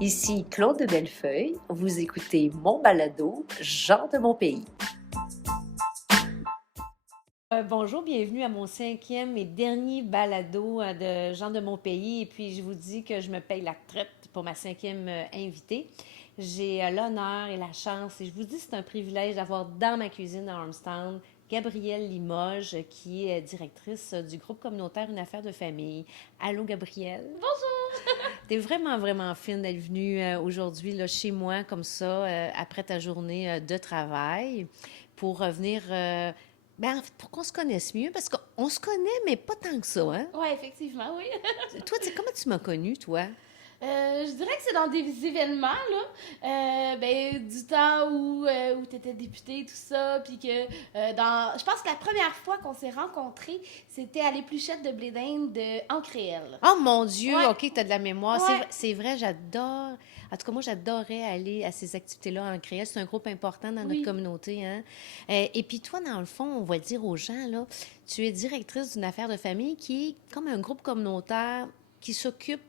Ici Claude de Bellefeuille, vous écoutez mon balado Gens de mon pays. Bonjour, bienvenue à mon 5e et dernier balado de Gens de mon pays. Et puis, je vous dis que je me paye la retraite pour ma 5e invitée. J'ai l'honneur et la chance, et je vous dis c'est un privilège d'avoir dans ma cuisine à Armstown Gabrielle Limoges, qui est directrice du groupe communautaire Une affaire de famille. Allô, Gabrielle? Bonjour! T'es vraiment, vraiment fine d'être venue aujourd'hui là, chez moi, comme ça, après ta journée de travail, pour revenir... en fait, pour qu'on se connaisse mieux, parce qu'on se connaît, mais pas tant que ça, hein? Oui, effectivement, oui. Toi, tu sais, comment tu m'as connue, toi? Je dirais que c'est dans des événements, là. Du temps où tu étais députée, tout ça. Puis que je pense que la première fois qu'on s'est rencontrés, c'était à l'épluchette de blé d'Inde de Ancréel. Oh mon Dieu, Ouais. OK, t'as de la mémoire. Ouais. C'est vrai, j'adore. En tout cas, moi, j'adorais aller à ces activités-là en créole. C'est un groupe important dans notre Oui. communauté, hein? Et puis toi, dans le fond, on va le dire aux gens, là, tu es directrice d'une affaire de famille qui est comme un groupe communautaire qui s'occupe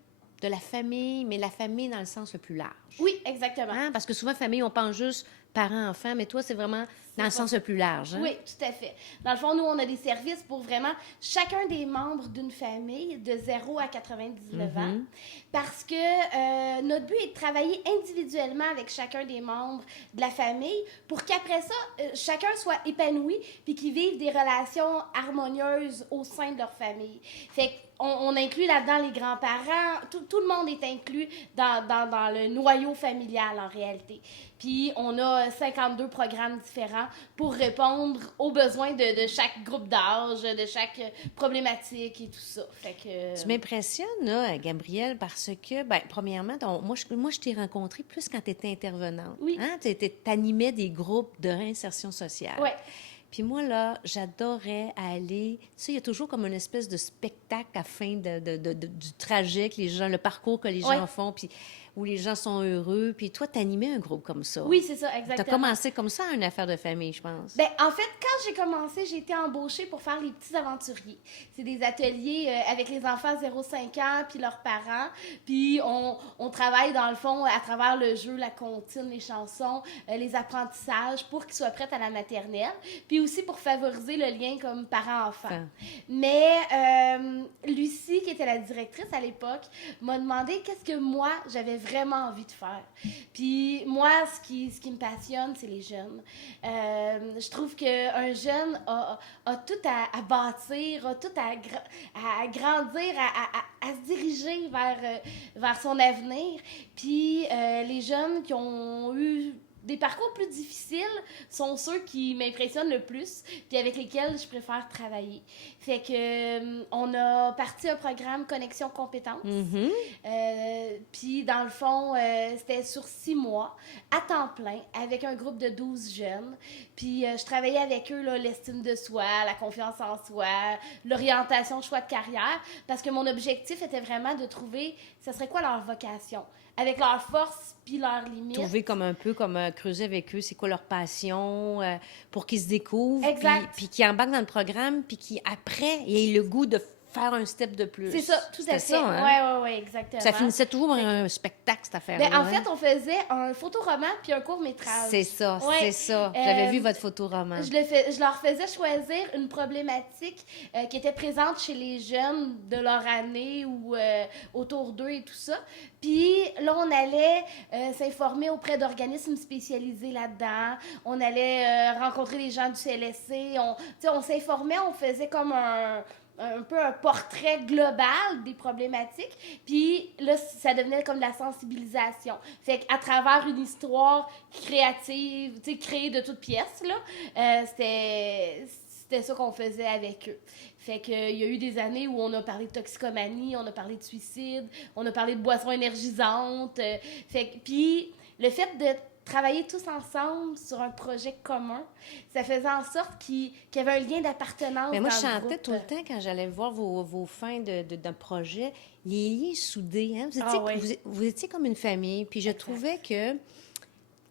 de la famille, mais la famille dans le sens le plus large. Oui, exactement. Hein? Parce que souvent, famille, on pense juste parents-enfants, mais toi, c'est vraiment dans le sens le plus large. Hein? Oui, tout à fait. Dans le fond, nous, on a des services pour vraiment chacun des membres d'une famille de 0 à 99 ans. Parce que notre but est de travailler individuellement avec chacun des membres de la famille pour qu'après ça, chacun soit épanoui puis qu'ils vivent des relations harmonieuses au sein de leur famille. Fait on inclut là-dedans les grands-parents. Tout le monde est inclus dans le noyau familial, en réalité. Puis, on a 52 programmes différents pour répondre aux besoins de chaque groupe d'âge, de chaque problématique et tout ça. Fait que... Tu m'impressionnes, là, Gabrielle, parce que, premièrement, moi, je t'ai rencontrée plus quand tu étais intervenante. Oui. Hein? Tu animais des groupes de réinsertion sociale. Oui. Puis moi, là, j'adorais aller... Tu sais, il y a toujours comme une espèce de spectacle à la fin du trajet que les gens, le parcours que les gens font, puis où les gens sont heureux. Puis toi, t'animais un groupe comme ça. Oui, c'est ça, exactement. T'as commencé comme ça une affaire de famille, je pense. En fait, quand j'ai commencé, j'ai été embauchée pour faire les petits aventuriers. C'est des ateliers avec les enfants 0-5 ans puis leurs parents. Puis on travaille, dans le fond, à travers le jeu, la comptine, les chansons, les apprentissages pour qu'ils soient prêts à la maternelle. Puis aussi pour favoriser le lien comme parent-enfant. Mais Lucie, qui était la directrice à l'époque, m'a demandé qu'est-ce que moi, j'avais vraiment envie de faire. Puis moi, ce qui me passionne, c'est les jeunes. Je trouve qu'un jeune a tout à bâtir, a tout à grandir, à se diriger vers son avenir. Puis les jeunes qui ont eu des parcours plus difficiles sont ceux qui m'impressionnent le plus, puis avec lesquels je préfère travailler. Fait que on a parti un programme Connexion Compétences. Puis dans le fond, c'était sur 6 mois, à temps plein, avec un groupe de 12 jeunes. Puis je travaillais avec eux, là, l'estime de soi, la confiance en soi, l'orientation, choix de carrière, parce que mon objectif était vraiment de trouver, ce serait quoi leur vocation, avec leurs forces puis leurs limites. Trouver comme un peu, comme creuser avec eux, c'est quoi leur passion, pour qu'ils se découvrent. Exact. Puis qu'ils embarquent dans le programme, puis qu'après, ils aient le goût de faire un step de plus. C'est ça, tout à fait. Ça, hein? Oui, exactement. Ça finissait toujours un spectacle, cette affaire-là. En fait, on faisait un photoroman puis un court-métrage. C'est ça, c'est ça. J'avais vu votre photoroman. Je leur faisais choisir une problématique qui était présente chez les jeunes de leur année ou autour d'eux et tout ça. Puis là, on allait s'informer auprès d'organismes spécialisés là-dedans. On allait rencontrer les gens du CLSC. On s'informait, on faisait comme un peu un portrait global des problématiques. Puis là, ça devenait comme de la sensibilisation. Fait qu'à travers une histoire créative, tu sais, créée de toutes pièces, là, c'était ça qu'on faisait avec eux. Fait qu'il y a eu des années où on a parlé de toxicomanie, on a parlé de suicide, on a parlé de boissons énergisantes. Puis le fait de travailler tous ensemble sur un projet commun, ça faisait en sorte qu'il y avait un lien d'appartenance. Mais moi, dans je chantais le groupe. tout le temps quand j'allais voir vos fins d'un projet, les liens soudés. Hein? Vous étiez comme une famille, puis je trouvais que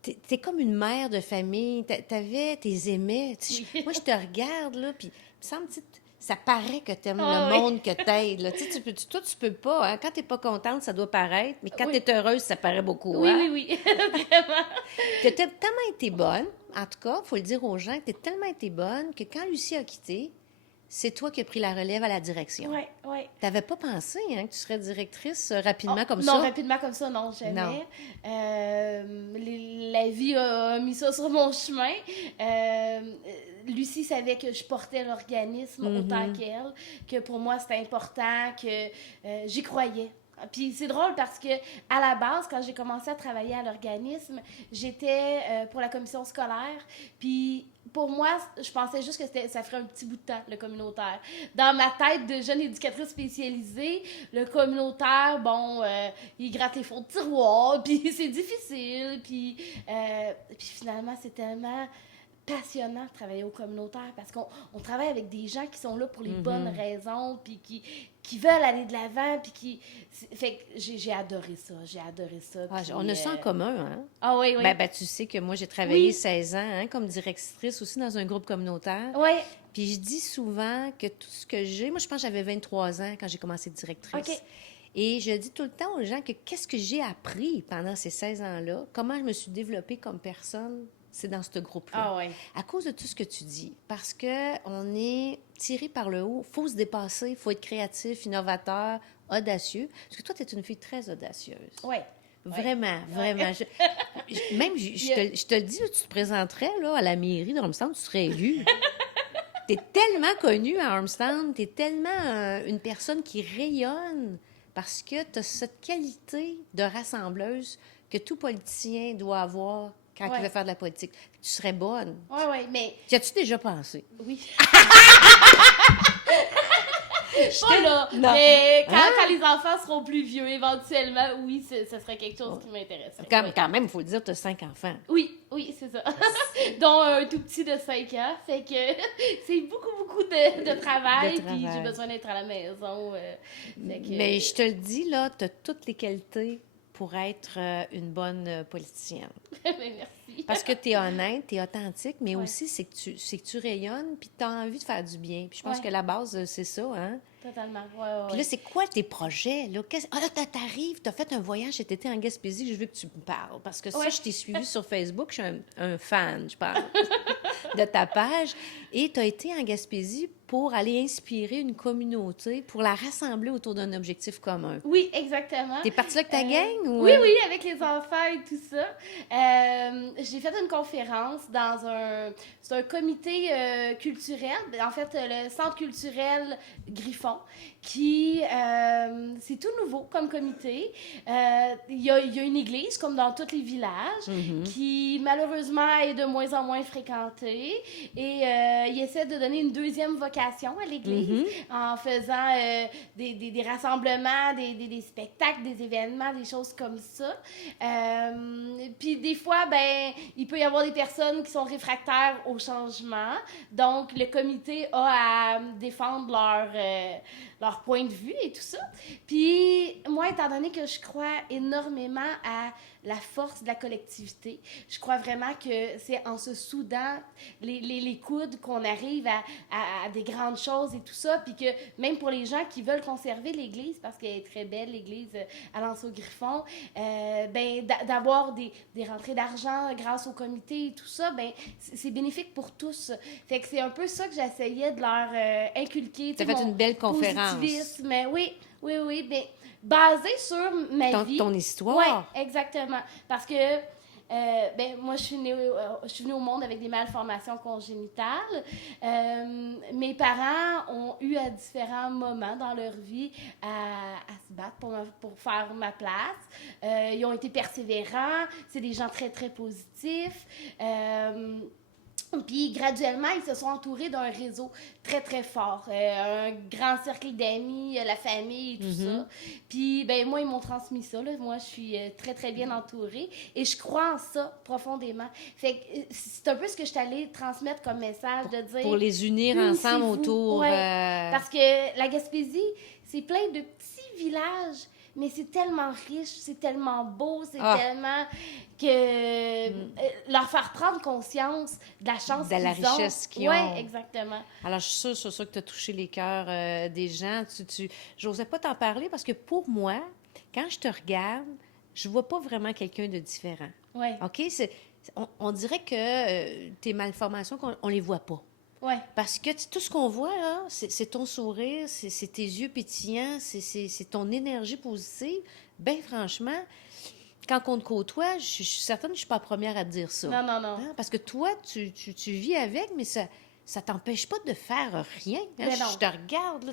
t'es comme une mère de famille, t'avais tes aimais. Oui. Moi, je te regarde, là, puis il me semble, ça paraît que t'aimes Ah le oui. monde que t'aides. Là. Tu sais, toi, tu peux pas. Hein? Quand t'es pas contente, ça doit paraître, mais quand t'es heureuse, ça paraît beaucoup. Oui, Hein? oui, oui, vraiment. T'as tellement été bonne, en tout cas, faut le dire aux gens, que t'as tellement été bonne que quand Lucie a quitté, c'est toi qui as pris la relève à la direction. Oui, oui. T'avais pas pensé hein, que tu serais directrice Oh, rapidement comme non, ça? rapidement comme ça, non, jamais. Non. La vie a mis ça sur mon chemin. Lucie savait que je portais l'organisme autant qu'elle, que pour moi c'était important, que j'y croyais. Puis c'est drôle parce que à la base, quand j'ai commencé à travailler à l'organisme, j'étais pour la commission scolaire. Puis pour moi, je pensais juste que ça ferait un petit bout de temps, le communautaire. Dans ma tête de jeune éducatrice spécialisée, le communautaire, bon, il gratte les fonds de tiroir, puis c'est difficile. Puis finalement, c'est tellement passionnant de travailler au communautaire parce qu'on travaille avec des gens qui sont là pour les bonnes raisons, puis qui veulent aller de l'avant, puis fait que j'ai adoré ça, Ah, puis, on a ça en commun, hein? Ah oui, oui. Ben, tu sais que moi, j'ai travaillé Oui. 16 ans hein, comme directrice aussi dans un groupe communautaire. Oui, Puis je dis souvent que tout ce que j'ai... Moi, je pense que j'avais 23 ans quand j'ai commencé à être directrice. OK. Et je dis tout le temps aux gens que qu'est-ce que j'ai appris pendant ces 16 ans-là, comment je me suis développée comme personne, c'est dans ce groupe-là. Ah oui. À cause de tout ce que tu dis. Parce qu'on est tiré par le haut. Il faut se dépasser, il faut être créatif, innovateur, audacieux. Parce que toi, tu es une fille très audacieuse. Oui. Vraiment, vraiment. Je te le dis, là, tu te présenterais là, à la mairie d'Armstrong, tu serais élue. Tu es tellement connue à Armstrong, tu es tellement une personne qui rayonne parce que tu as cette qualité de rassembleuse que tout politicien doit avoir quand il veut faire de la politique. Tu serais bonne. Oui, oui, mais Y as-tu déjà pensé? oui. Pas là, Non. mais quand, Ah! quand les enfants seront plus vieux, éventuellement, oui, ce serait quelque chose qui m'intéresserait. Oui. Quand même, il faut le dire, tu as 5 enfants. Oui, oui, c'est ça. Dont un tout petit de 5 ans. Fait que c'est beaucoup de travail. De Puis travail. j'ai besoin d'être à la maison. Fait que... Mais je te le dis, là, tu as toutes les qualités pour être une bonne politicienne. Mais merci. Parce que tu es honnête, tu es authentique, mais Ouais. aussi c'est que tu rayonnes, puis tu as envie de faire du bien. Puis je pense Ouais. que la base, c'est ça, hein? Totalement. Puis là, c'est quoi tes projets? Là? Ah là, t'arrives, t'as fait un voyage cet été en Gaspésie, je veux que tu me parles. Parce que ça, Ouais. je t'ai suivi sur Facebook, je suis un fan, je pense, de ta page. Et tu as été en Gaspésie pour aller inspirer une communauté, pour la rassembler autour d'un objectif commun. Oui, exactement. T'es partie là avec ta gang? Ou... Oui, oui, avec les enfants et tout ça. J'ai fait une conférence dans c'est un comité culturel, en fait, le Centre culturel Griffon, qui, c'est tout nouveau comme comité. Il y a une église, comme dans tous les villages, qui, malheureusement, est de moins en moins fréquentée. Et il essaie de donner une deuxième vocation à l'église en faisant des rassemblements, des spectacles, des événements, des choses comme ça. Puis des fois, ben, il peut y avoir des personnes qui sont réfractaires au changement. Donc, le comité a à défendre leur point de vue et tout ça. Puis, moi, étant donné que je crois énormément à la force de la collectivité, je crois vraiment que c'est en se soudant les coudes qu'on arrive à des grandes choses et tout ça, puis que même pour les gens qui veulent conserver l'église, parce qu'elle est très belle, l'église à Lanceau-Griffon, ben, d'avoir des rentrées d'argent grâce au comité et tout ça, ben, c'est bénéfique pour tous. Fait que c'est un peu ça que j'essayais de leur inculquer. Tu as fait une belle conférence. Positivisme. Oui, ben, basé sur ma vie. Ton histoire. Oui, exactement. Parce que ben, moi, je suis venue au monde avec des malformations congénitales. Mes parents ont eu à différents moments dans leur vie à se battre pour faire ma place. Ils ont été persévérants. C'est des gens très, très positifs. Puis, graduellement, ils se sont entourés d'un réseau très, très fort. Un grand cercle d'amis, la famille et tout ça. Puis, ben moi, ils m'ont transmis ça. Là. Moi, je suis très, très bien entourée. Et je crois en ça profondément. Fait que c'est un peu ce que je suis allée transmettre comme message, de dire... Pour les unir ensemble unissez-vous. autour... Ouais. Parce que la Gaspésie, c'est plein de petits villages, mais c'est tellement riche, c'est tellement beau, c'est tellement que leur faire prendre conscience de la chance de la qu'ils ont. richesse qu'ils ont. Oui, exactement. Alors, je suis sûre que tu as touché les cœurs des gens. J'osais pas t'en parler parce que pour moi, quand je te regarde, je vois pas vraiment quelqu'un de différent. Oui. OK? On dirait que tes malformations, on les voit pas. Oui. Parce que tout ce qu'on voit, là, c'est ton sourire, c'est tes yeux pétillants, c'est ton énergie positive. Bien franchement, quand on te côtoie, je suis certaine que je ne suis pas la première à te dire ça. Non, non, non. Hein? Parce que toi, tu vis avec, mais ça t'empêche pas de faire rien. Hein? Je te regarde, là,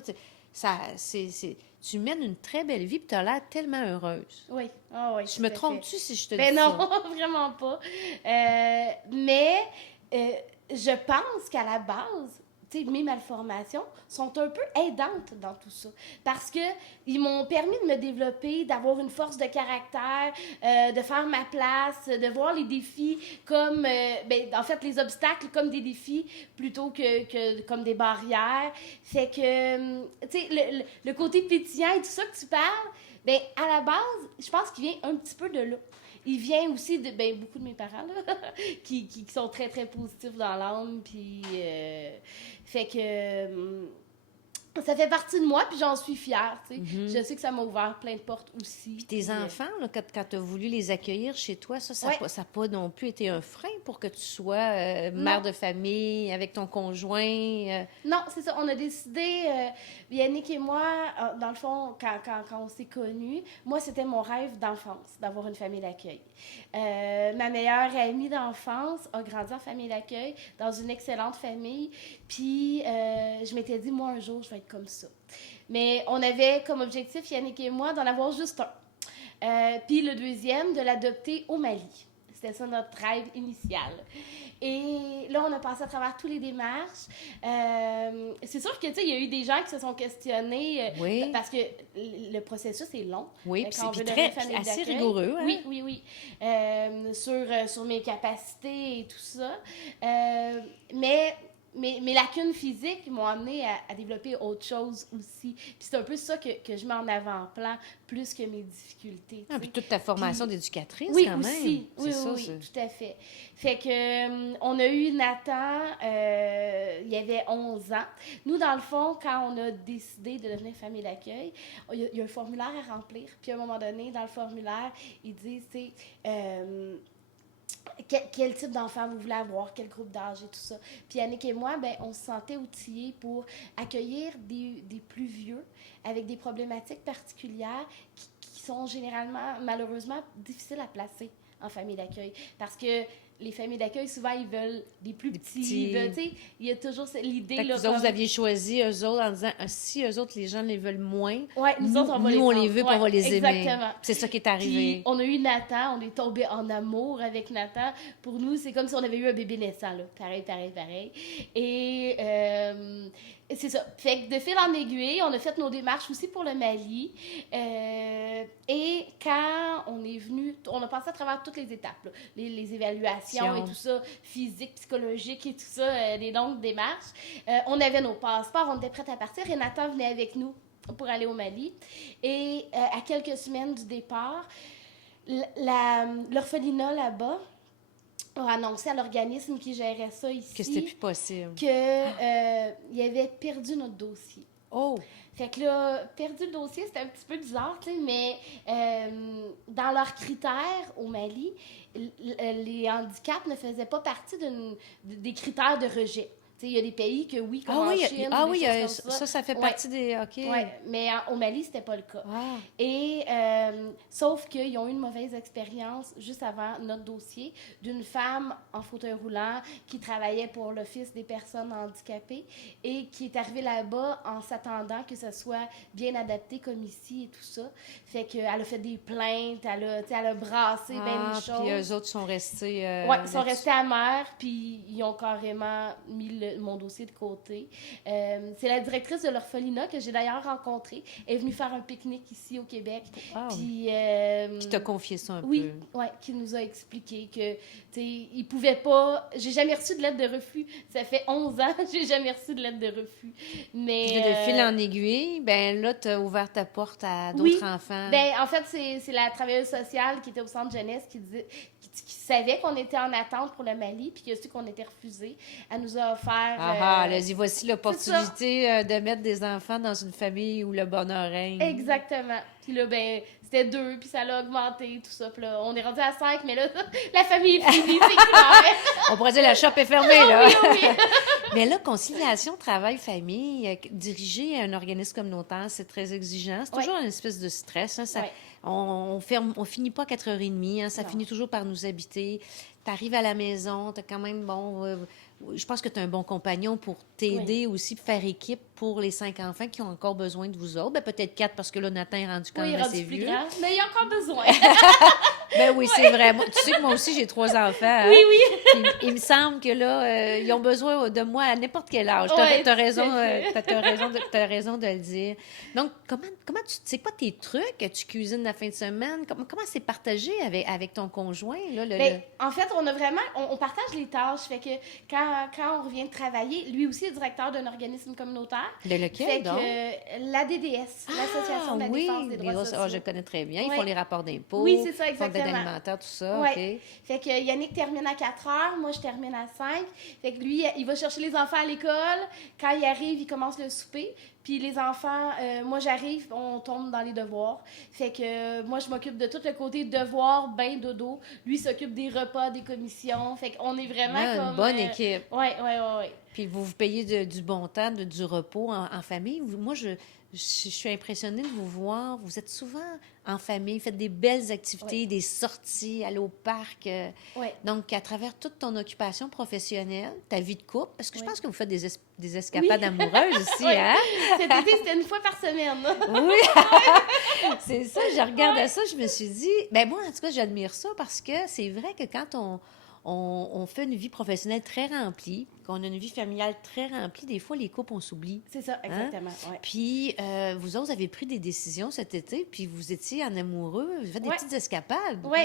tu mènes une très belle vie et tu as l'air tellement heureuse. Oui, oh, oui. Je me trompe-tu si je te dis ça? ça? Non, vraiment pas. Mais je pense qu'à la base, tu sais, mes malformations sont un peu aidantes dans tout ça. Parce que ils m'ont permis de me développer, d'avoir une force de caractère, de faire ma place, de voir les défis comme, en fait, les obstacles comme des défis plutôt que comme des barrières. Fait que, tu sais, le côté pétillant et tout ça que tu parles, bien, à la base, je pense qu'il vient un petit peu de là. Il vient aussi de beaucoup de mes parents là, qui sont très très positifs dans l'âme, puis fait que ça fait partie de moi, puis j'en suis fière, tu sais. Je sais que ça m'a ouvert plein de portes aussi. Puis tes enfants, là, quand tu as voulu les accueillir chez toi, ça n'a pas non plus été un frein pour que tu sois mère de famille avec ton conjoint? Non, c'est ça. On a décidé, Yannick et moi, dans le fond, quand on s'est connus, moi, c'était mon rêve d'enfance, d'avoir une famille d'accueil. Ma meilleure amie d'enfance a grandi en famille d'accueil, dans une excellente famille. Puis, je m'étais dit, moi, un jour, je vais être comme ça. Mais on avait comme objectif, Yannick et moi, d'en avoir juste un. Puis le deuxième, de l'adopter au Mali. C'était ça notre rêve initial. Et là, on a passé à travers toutes les démarches. C'est sûr que, tu sais, il y a eu des gens qui se sont questionnés parce que le processus est long. Oui, puis c'est assez rigoureux. Hein? Oui. Sur mes capacités et tout ça. Mais mes lacunes physiques m'ont amené à développer autre chose aussi. Puis c'est un peu ça que je mets en avant-plan, plus que mes difficultés. Ah, puis toute ta formation d'éducatrice, oui, quand même. Aussi. Oui, tout à fait. Fait que on a eu Nathan, il y avait 11 ans. Nous, dans le fond, quand on a décidé de devenir famille d'accueil, il y a un formulaire à remplir. Puis à un moment donné, dans le formulaire, ils disent, c'est... quel type d'enfant vous voulez avoir, quel groupe d'âge et tout ça. Puis Yannick et moi, on se sentait outillés pour accueillir des plus vieux avec des problématiques particulières qui sont généralement, malheureusement, difficiles à placer en famille d'accueil. Parce que les familles d'accueil, souvent, ils veulent des plus petits. Il y a toujours l'idée... Là, vous aviez choisi eux autres en disant, si eux autres, les gens les veulent moins, nous autres, on les veut, puis on va les aimer. Exactement. C'est ça qui est arrivé. Puis, on a eu Nathan, on est tombé en amour avec Nathan. Pour nous, c'est comme si on avait eu un bébé naissant, là. Pareil. Et c'est ça. Fait que de fil en aiguille, on a fait nos démarches aussi pour le Mali. Et quand on est venu, on a passé à travers toutes les étapes, là. Les évaluations et tout ça, physique, psychologique et tout ça, les longues démarches. On avait nos passeports, on était prêts à partir et Nathan venait avec nous pour aller au Mali. Et à quelques semaines du départ, l'orphelinat là-bas a annoncé à l'organisme qui gérait ça ici que c'était plus possible. Qu'il avait perdu notre dossier. Oh! Fait que là, perdu le dossier, c'était un petit peu bizarre, tu sais, mais dans leurs critères au Mali, les handicaps ne faisaient pas partie des critères de rejet. Il y a des pays que oui, comme en Chine, ça fait partie des... OK. Oui, mais au Mali, c'était pas le cas. Ah. Et sauf qu'ils ont eu une mauvaise expérience juste avant notre dossier d'une femme en fauteuil roulant qui travaillait pour l'Office des personnes handicapées et qui est arrivée là-bas en s'attendant que ça soit bien adapté comme ici et tout ça. Fait qu'elle a fait des plaintes, elle a brassé bien les choses. Puis eux autres sont restés... ils sont restés amers, puis ils ont carrément mis mon dossier de côté. C'est la directrice de l'orphelinat que j'ai d'ailleurs rencontrée. Elle est venue faire un pique-nique ici au Québec. Wow. Puis, Qui t'a confié ça un oui, peu. ouais, qui nous a expliqué que, tu sais, il pouvait pas... J'ai jamais reçu de lettre de refus. Ça fait 11 ans, j'ai jamais reçu de lettre de refus. Mais... Puis de fil en aiguille, ben là, t'as ouvert ta porte à d'autres oui, enfants. ben en fait, c'est la travailleuse sociale qui était au centre jeunesse qui savait qu'on était en attente pour le Mali, puis qui a su qu'on était refusé. Elle nous a offert... Elle a dit, voici l'opportunité de mettre des enfants dans une famille où le bonheur règne. Exactement. Puis là, ben, c'était 2, puis ça l'a augmenté, tout ça. Puis là, on est rendu à 5, mais là, la famille est finie, c'est clair. On pourrait dire la shop est fermée, là. Oui, oui. Mais là, conciliation, travail, famille, diriger un organisme communautaire, c'est très exigeant. C'est toujours une espèce de stress. Hein, ça, on finit pas à 4h30. Hein, ça finit toujours par nous habiter. Tu arrives à la maison, tu as quand même, je pense que tu as un bon compagnon pour t'aider aussi, pour faire équipe pour les 5 enfants qui ont encore besoin de vous autres. Ben, peut-être 4 parce que là, Nathan est rendu quand même assez vieux. Grand, mais il y a encore besoin. Ben oui, c'est vrai. Moi, tu sais que moi aussi, j'ai 3 enfants. Hein? Oui, oui. Puis, il me semble que là, ils ont besoin de moi à n'importe quel âge. T'as raison, t'as raison de le dire. Donc, comment c'est quoi tes trucs que tu cuisines la fin de semaine? Comment c'est partagé avec ton conjoint? Là, En fait, on partage les tâches. Fait que quand on revient de travailler, lui aussi est directeur d'un organisme communautaire. De lequel, fait donc? que l'ADDS, l'Association de la défense des droits sociaux. Je connais très bien. Ils font les rapports d'impôts. Oui, c'est ça, ils font de l'aide exactement. alimentaire, tout ça. Ouais. OK. Fait que Yannick termine à 4h, moi je termine à 5. Fait que lui, il va chercher les enfants à l'école. Quand il arrive, il commence le souper. Puis les enfants, moi j'arrive, on tombe dans les devoirs. Fait que moi je m'occupe de tout le côté devoirs, bain, dodo. Lui s'occupe des repas, des commissions. Fait qu'on est vraiment comme... une bonne équipe. Oui. Puis vous payez du bon temps, du repos en famille. Moi, je suis impressionnée de vous voir. Vous êtes souvent en famille, faites des belles activités, des sorties, aller au parc. Donc, à travers toute ton occupation professionnelle, ta vie de couple, parce que je pense que vous faites des escapades amoureuses aussi, hein? Cet été, c'était une fois par semaine. Oui! C'est ça, je regardais ça, je me suis dit... Ben moi, en tout cas, j'admire ça parce que c'est vrai que quand on fait une vie professionnelle très remplie, qu'on a une vie familiale très remplie, des fois, les couples, on s'oublie. C'est ça, exactement. Hein? Ouais. Puis, vous autres, avez pris des décisions cet été, puis vous étiez en amoureux, vous faites des petites escapades. Oui.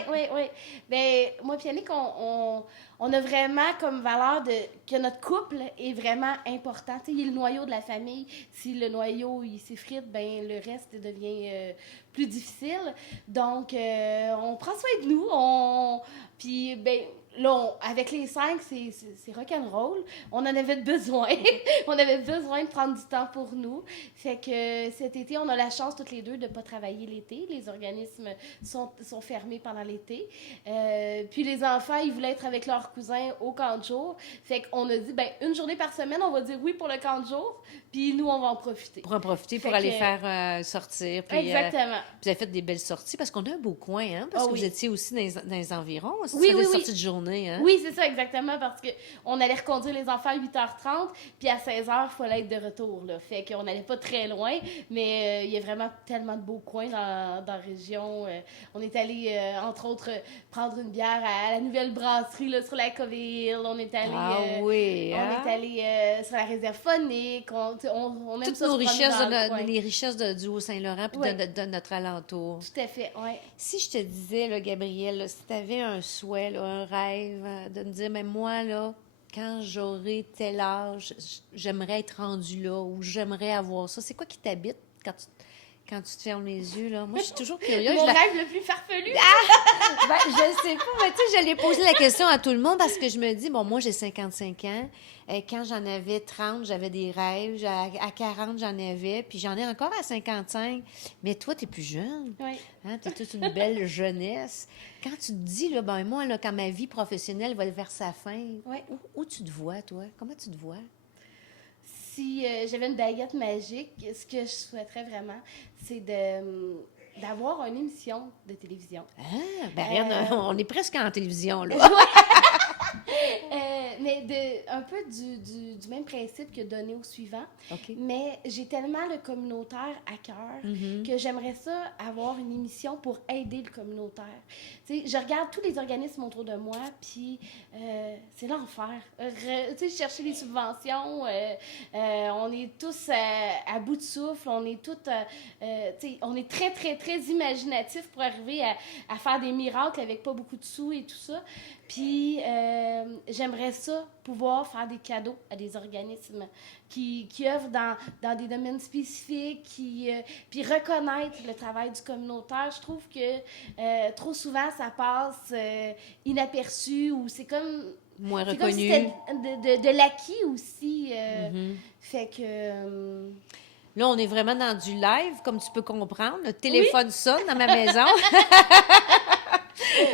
Bien, moi et Yannick, on a vraiment comme valeur que notre couple est vraiment important. Tu sais, il est le noyau de la famille. Si le noyau, il s'effrite, bien, le reste devient plus difficile. Donc, on prend soin de nous. Puis, bien... Là, avec les 5, c'est rock'n'roll. On en avait besoin. On avait besoin de prendre du temps pour nous. Fait que cet été, on a la chance, toutes les deux, de ne pas travailler l'été. Les organismes sont fermés pendant l'été. Puis les enfants, ils voulaient être avec leurs cousins au camp de jour. Fait qu'on a dit, une journée par semaine, on va dire oui pour le camp de jour. Puis nous, on va en profiter. Pour en profiter, pour aller faire sortir. Puis, exactement. Puis vous avez fait des belles sorties, parce qu'on a un beau coin, hein? Parce que vous étiez aussi dans les environs. Ça oui, des sorties de journée. Hein? Oui, c'est ça, exactement, parce qu'on allait reconduire les enfants à 8h30, puis à 16h, il fallait être de retour, là. Fait qu'on n'allait pas très loin, mais il y a vraiment tellement de beaux coins dans la région. On est allé, entre autres, prendre une bière à la nouvelle brasserie, là, sur la Coville. On est allé... on est allé sur la réserve phonique. On aime toutes ça nos se richesses, les richesses du Haut-Saint-Laurent, puis de notre alentour. Tout à fait, oui. Si je te disais, là, Gabrielle, là, si tu avais un souhait, là, un rêve, de me dire, mais moi, là, quand j'aurai tel âge, j'aimerais être rendue là, ou j'aimerais avoir ça. C'est quoi qui t'habite quand tu te fermes les yeux, là? Moi, je suis toujours curieuse. Mon rêve le plus farfelu! Je sais pas, mais tu sais, j'allais poser la question à tout le monde parce que je me dis, bon, moi, j'ai 55 ans. Quand j'en avais 30, j'avais des rêves. À 40, j'en avais. Puis j'en ai encore à 55. Mais toi, t'es plus jeune. Oui. Hein? T'es toute une belle jeunesse. Quand tu te dis, là, moi, là, quand ma vie professionnelle va vers sa fin, où tu te vois, toi? Comment tu te vois? Si j'avais une baguette magique, ce que je souhaiterais vraiment, c'est d'avoir une émission de télévision. Ah, on est presque en télévision, là. mais un peu du même principe que donner au suivant. OK. Mais j'ai tellement le communautaire à cœur que j'aimerais ça avoir une émission pour aider le communautaire. Tu sais, je regarde tous les organismes autour de moi, puis c'est l'enfer. Tu sais, chercher les subventions, on est tous à bout de souffle, on est tous, tu sais, on est très, très, très imaginatifs pour arriver à faire des miracles avec pas beaucoup de sous et tout ça. Puis j'aimerais ça, pouvoir faire des cadeaux à des organismes qui œuvrent dans des domaines spécifiques, puis reconnaître le travail du communautaire. Je trouve que trop souvent, ça passe inaperçu ou c'est comme... Moins C'est comme si reconnu. c'était de l'acquis aussi. Fait que... Là, on est vraiment dans du live, comme tu peux comprendre. Le téléphone sonne dans ma maison.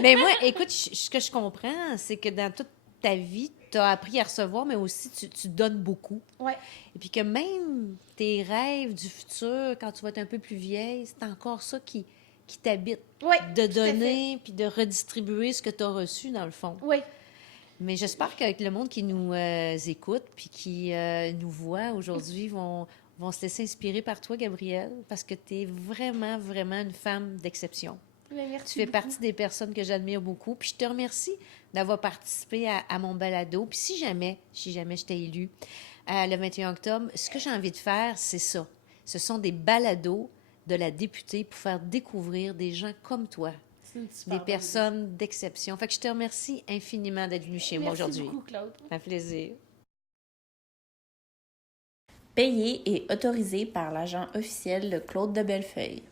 Mais moi, écoute, ce que je comprends, c'est que dans toute ta vie, tu as appris à recevoir, mais aussi tu donnes beaucoup. Ouais. Et puis que même tes rêves du futur, quand tu vas être un peu plus vieille, c'est encore ça qui t'habite. Ouais, De tout à fait. donner, puis de redistribuer ce que tu as reçu, dans le fond. Oui. Mais j'espère qu'avec le monde qui nous écoute, puis qui nous voit aujourd'hui, vont se laisser inspirer par toi, Gabrielle, parce que tu es vraiment, vraiment une femme d'exception. Mais merci Tu fais beaucoup. partie des personnes que j'admire beaucoup. Puis je te remercie d'avoir participé à mon balado. Puis si jamais je t'ai élu le 21 octobre, ce que j'ai envie de faire, c'est ça. Ce sont des balados de la députée pour faire découvrir des gens comme toi, C'est une super des bonne personnes d'exception. Fait que je te remercie infiniment d'être venue chez idée. moi Merci aujourd'hui. beaucoup, Claude. Un plaisir. Payé et autorisé par l'agent officiel de Claude de Bellefeuille.